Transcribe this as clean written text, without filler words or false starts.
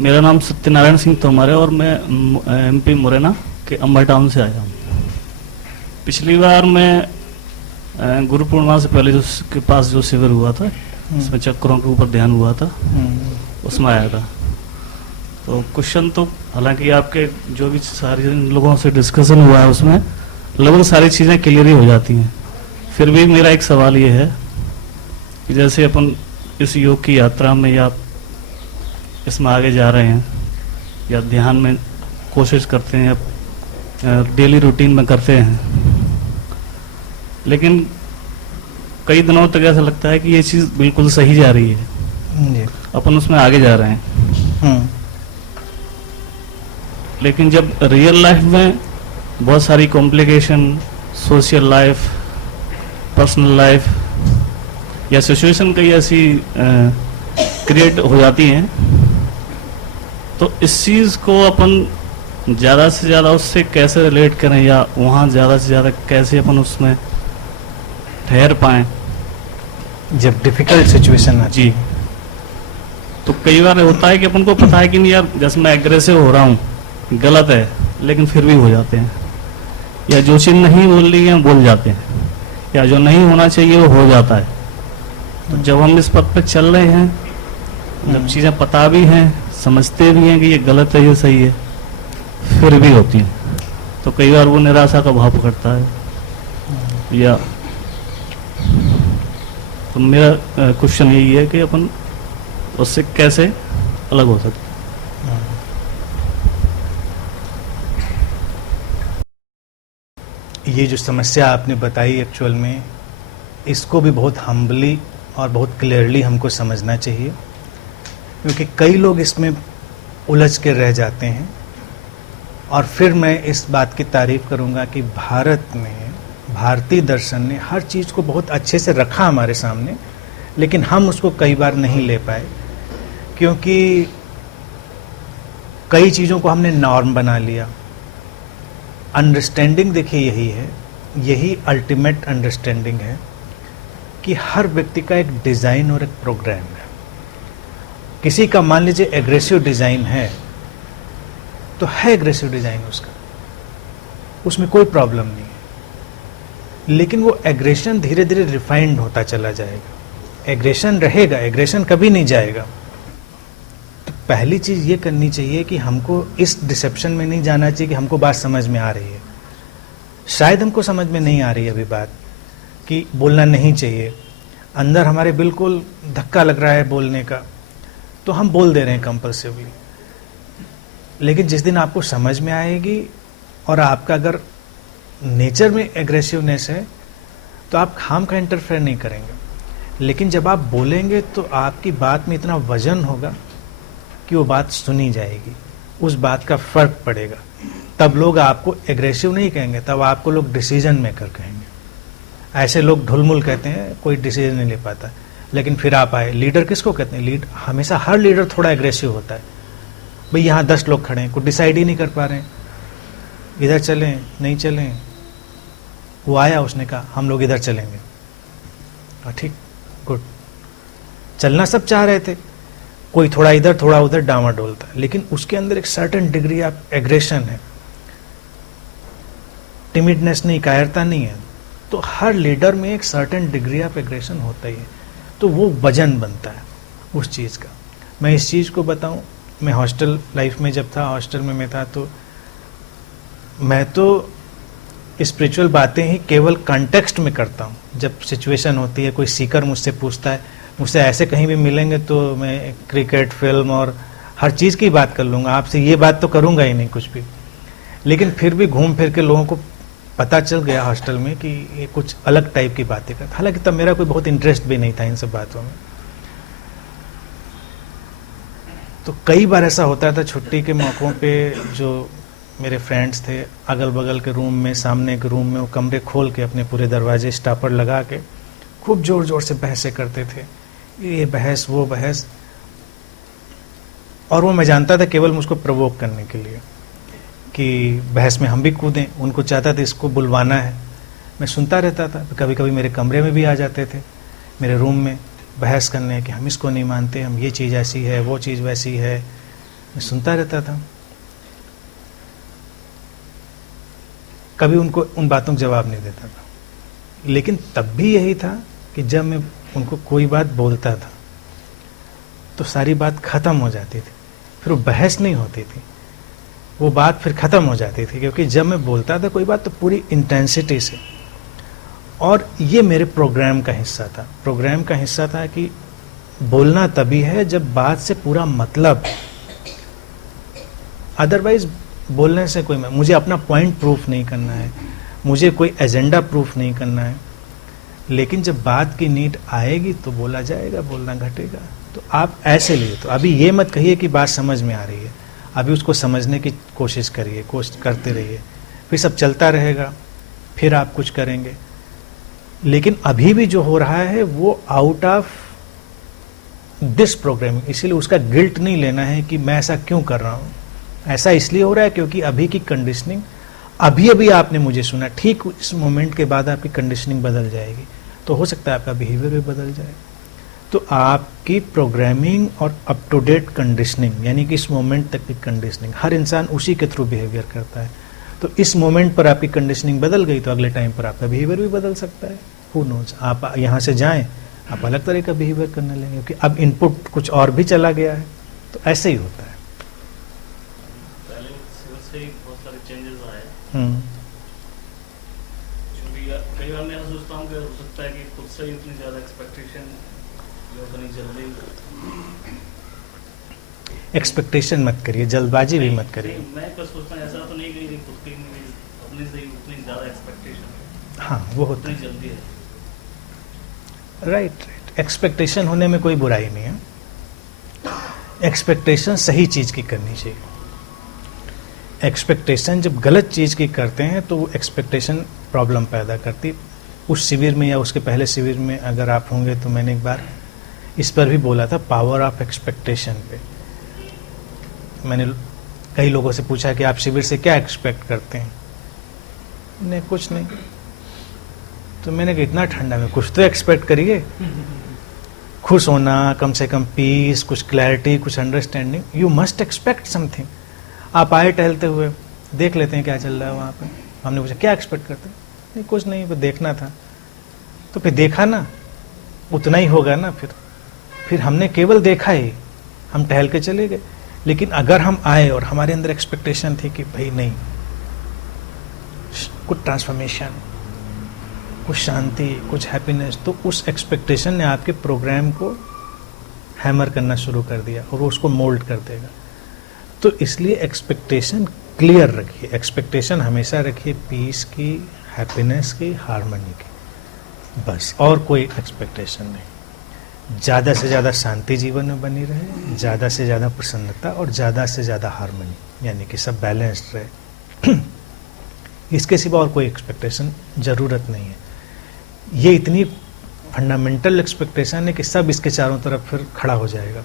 मेरा नाम सत्यनारायण सिंह तोमर है और मैं एमपी मुरैना के अंबा टाउन से आया हूँ। पिछली बार मैं गुरु पूर्णिमा से पहले जो के पास जो शिविर हुआ था, उसमें चक्रों के ऊपर ध्यान हुआ था, उसमें आया था। तो क्वेश्चन तो हालांकि आपके जो भी सारे लोगों से डिस्कशन हुआ है उसमें लगभग सारी चीज़ें क्लियर ही हो जाती हैं। फिर भी मेरा एक सवाल ये है कि जैसे अपन इस योग की यात्रा में या इसमें आगे जा रहे हैं या ध्यान में कोशिश करते हैं या डेली रूटीन में करते हैं, लेकिन कई दिनों तक ऐसा लगता है कि ये चीज़ बिल्कुल सही जा रही है, अपन उसमें आगे जा रहे हैं। लेकिन जब रियल लाइफ में बहुत सारी complication, social life, personal life या सिचुएशन कई ऐसी क्रिएट हो जाती हैं, तो इस चीज़ को अपन ज़्यादा से ज़्यादा उससे कैसे रिलेट करें या वहाँ ज़्यादा से ज़्यादा कैसे अपन उसमें ठहर पाएं जब डिफिकल्ट सिचुएशन आती जी। तो कई बार होता है कि अपन को पता है कि नहीं यार, जैसे मैं एग्रेसिव हो रहा हूँ, गलत है, लेकिन फिर भी हो जाते हैं, या जो चीज़ नहीं बोल रही है बोल जाते हैं, या जो नहीं होना चाहिए वो हो जाता है। तो जब हम इस पथ पे चल रहे हैं, जब चीज़ें पता भी हैं, समझते भी हैं कि ये गलत है ये सही है, फिर भी होती है, तो कई बार वो निराशा का भाव पकड़ता है। या तो मेरा क्वेश्चन यही है कि अपन उससे कैसे अलग हो सकते। ये जो समस्या आपने बताई एक्चुअल में, इसको भी बहुत हम्बली और बहुत क्लियरली हमको समझना चाहिए, क्योंकि कई लोग इसमें उलझ के रह जाते हैं। और फिर मैं इस बात की तारीफ करूंगा कि भारत में भारतीय दर्शन ने हर चीज़ को बहुत अच्छे से रखा हमारे सामने, लेकिन हम उसको कई बार नहीं ले पाए, क्योंकि कई चीज़ों को हमने नॉर्म बना लिया। अंडरस्टैंडिंग देखिए यही है, यही अल्टीमेट अंडरस्टैंडिंग है कि हर व्यक्ति का एक डिज़ाइन और एक प्रोग्राम है। किसी का मान लीजिए एग्रेसिव डिज़ाइन है, तो है एग्रेसिव डिज़ाइन उसका, उसमें कोई प्रॉब्लम नहीं है, लेकिन वो एग्रेशन धीरे धीरे रिफाइंड होता चला जाएगा। एग्रेशन रहेगा, एग्रेशन कभी नहीं जाएगा। तो पहली चीज़ ये करनी चाहिए कि हमको इस डिसेप्शन में नहीं जाना चाहिए कि हमको बात समझ में आ रही है। शायद हमको समझ में नहीं आ रही है अभी बात कि बोलना नहीं चाहिए, अंदर हमारे बिल्कुल धक्का लग रहा है बोलने का, तो हम बोल दे रहे हैं कंपल्सिवली। लेकिन जिस दिन आपको समझ में आएगी और आपका अगर नेचर में एग्रेसिवनेस है, तो आप खाम का इंटरफेयर नहीं करेंगे। लेकिन जब आप बोलेंगे तो आपकी बात में इतना वजन होगा कि वो बात सुनी जाएगी, उस बात का फर्क पड़ेगा। तब लोग आपको एग्रेसिव नहीं कहेंगे, तब आपको लोग डिसीजन मेकर कहेंगे। ऐसे लोग ढुलमुल कहते हैं, कोई डिसीजन नहीं ले पाता। लेकिन फिर आप आए, लीडर किसको कहते हैं? लीड हमेशा हर लीडर थोड़ा एग्रेसिव होता है। भाई यहाँ 10 लोग खड़े हैं, कुछ डिसाइड ही नहीं कर पा रहे हैं, इधर चलें नहीं चलें। वो आया, उसने कहा हम लोग इधर चलेंगे, ठीक, गुड। चलना सब चाह रहे थे, कोई थोड़ा इधर थोड़ा उधर डामाडोल था, लेकिन उसके अंदर एक सर्टेन डिग्री ऑफ एग्रेशन है, टिमिडनेस नहीं, कायरता नहीं है। तो हर लीडर में एक सर्टेन डिग्री ऑफ एग्रेशन होता ही है, तो वो वजन बनता है उस चीज़ का। मैं इस चीज़ को बताऊं, मैं हॉस्टल लाइफ में जब था, हॉस्टल में मैं था, तो मैं तो स्पिरिचुअल बातें ही केवल कॉन्टेक्स्ट में करता हूँ। जब सिचुएशन होती है, कोई सीकर मुझसे पूछता है, मुझसे ऐसे कहीं भी मिलेंगे तो मैं क्रिकेट, फिल्म और हर चीज़ की बात कर लूँगा, आपसे ये बात तो करूँगा ही नहीं कुछ भी। लेकिन फिर भी घूम फिर के लोगों को पता चल गया हॉस्टल में कि ये कुछ अलग टाइप की बातें करता। हालांकि तब मेरा कोई बहुत इंटरेस्ट भी नहीं था इन सब बातों में। तो कई बार ऐसा होता था छुट्टी के मौक़ों पे, जो मेरे फ्रेंड्स थे अगल बगल के रूम में, सामने के रूम में, वो कमरे खोल के अपने पूरे दरवाजे स्टॉपर लगा के खूब ज़ोर ज़ोर से बहसें करते थे, ये बहस वो बहस। और वो मैं जानता था केवल मुझको प्रवोक करने के लिए कि बहस में हम भी कूदें। उनको चाहता था इसको बुलवाना है, मैं सुनता रहता था। कभी कभी मेरे कमरे में भी आ जाते थे, मेरे रूम में बहस करने कि हम इसको नहीं मानते, हम ये चीज़ ऐसी है, वो चीज़ वैसी है। मैं सुनता रहता था। कभी उनको उन बातों का जवाब नहीं देता था, लेकिन तब भी यही था कि जब मैं उनको कोई बात बोलता था तो सारी बात खत्म हो जाती थी, फिर वो बहस नहीं होती थी, वो बात फिर खत्म हो जाती थी, क्योंकि जब मैं बोलता था कोई बात तो पूरी इंटेंसिटी से। और ये मेरे प्रोग्राम का हिस्सा था। प्रोग्राम का हिस्सा था कि बोलना तभी है जब बात से पूरा मतलब, अदरवाइज बोलने से कोई, मुझे अपना पॉइंट प्रूफ नहीं करना है, मुझे कोई एजेंडा प्रूफ नहीं करना है, लेकिन जब बात की नीड आएगी तो बोला जाएगा, बोलना घटेगा। तो आप ऐसे लिए, तो अभी ये मत कहिए कि बात समझ में आ रही है, अभी उसको समझने की कोशिश करिए, कोशिश करते रहिए, फिर सब चलता रहेगा, फिर आप कुछ करेंगे। लेकिन अभी भी जो हो रहा है वो आउट ऑफ दिस प्रोग्रामिंग, इसीलिए उसका गिल्ट नहीं लेना है कि मैं ऐसा क्यों कर रहा हूँ। ऐसा इसलिए हो रहा है क्योंकि अभी की कंडीशनिंग, अभी अभी आपने मुझे सुना, ठीक इस मोमेंट के बाद आपकी कंडीशनिंग बदल जाएगी, तो हो सकता है आपका बिहेवियर भी बदल जाए। तो आपकी प्रोग्रामिंग और अप टू डेट कंडीशनिंग, यानी कि इस मोमेंट तक की कंडीशनिंग, हर इंसान उसी के थ्रू बिहेवियर करता है। तो इस मोमेंट पर आपकी कंडीशनिंग बदल गई तो अगले टाइम पर आपका बिहेवियर भी बदल सकता है। हु नोज, आप यहाँ से जाएं, आप अलग तरह का बिहेवियर करने लगेंगे, क्योंकि अब इनपुट कुछ और भी चला गया है। तो ऐसे ही होता है। पहले सिविल से ही बहुत सारे चेंजेस आए, हम्म, जो भी कई बार मैं ऐसा सोचता हूँ कि हो सकता है कि खुद से ही इतनी ज़्यादा एक्सपेक्टेशन जो इतनी जल्दी, एक्सपेक्टेशन मत करिए, जल्दबाजी भी मत करिए। मैं कुछ सोचता हूँ ऐसा तो नहीं कहीं खुद की अपने से ही उतनी ज़्यादा एक्सपेक्टेशन हाँ, वो होता उतनी है। जल्दी है। राइट राइट, एक्सपेक्टेशन होने में कोई बुराई नहीं है। एक्सपेक्टेशन सही चीज़ की करनी चाहिए। एक्सपेक्टेशन जब गलत चीज़ की करते हैं तो वो एक्सपेक्टेशन प्रॉब्लम पैदा करती। उस शिविर में या उसके पहले शिविर में अगर आप होंगे तो मैंने एक बार इस पर भी बोला था, पावर ऑफ एक्सपेक्टेशन पे। मैंने कई लोगों से पूछा कि आप शिविर से क्या एक्सपेक्ट करते हैं। नहीं, कुछ नहीं। तो मैंने कहा इतना ठंडा में कुछ तो एक्सपेक्ट करिए, खुश होना, कम से कम पीस, कुछ क्लैरिटी, कुछ understanding, you must expect something. आप आए टहलते हुए, देख लेते हैं क्या चल रहा है वहाँ पे। हमने पूछा क्या एक्सपेक्ट करते हैं, नहीं कुछ नहीं, बस देखना था। तो फिर देखा ना, उतना ही होगा ना। फिर हमने केवल देखा ही, हम टहल के चले गए। लेकिन अगर हम आए और हमारे अंदर एक्सपेक्टेशन थी कि भाई नहीं, कुछ ट्रांसफॉर्मेशन, कुछ शांति, कुछ हैप्पीनेस, तो उस एक्सपेक्टेशन ने आपके प्रोग्राम को हैमर करना शुरू कर दिया और वो उसको मोल्ड कर देगा। तो इसलिए एक्सपेक्टेशन क्लियर रखिए। एक्सपेक्टेशन हमेशा रखिए पीस की, हैप्पीनेस की, हार्मनी की, बस, और कोई एक्सपेक्टेशन नहीं। ज़्यादा से ज़्यादा शांति जीवन में बनी रहे, ज़्यादा से ज़्यादा प्रसन्नता और ज़्यादा से ज़्यादा हार्मनी, यानी कि सब बैलेंस्ड रहे। इसके सिवा और कोई एक्सपेक्टेशन ज़रूरत नहीं है। ये इतनी फंडामेंटल एक्सपेक्टेशन है कि सब इसके चारों तरफ फिर खड़ा हो जाएगा।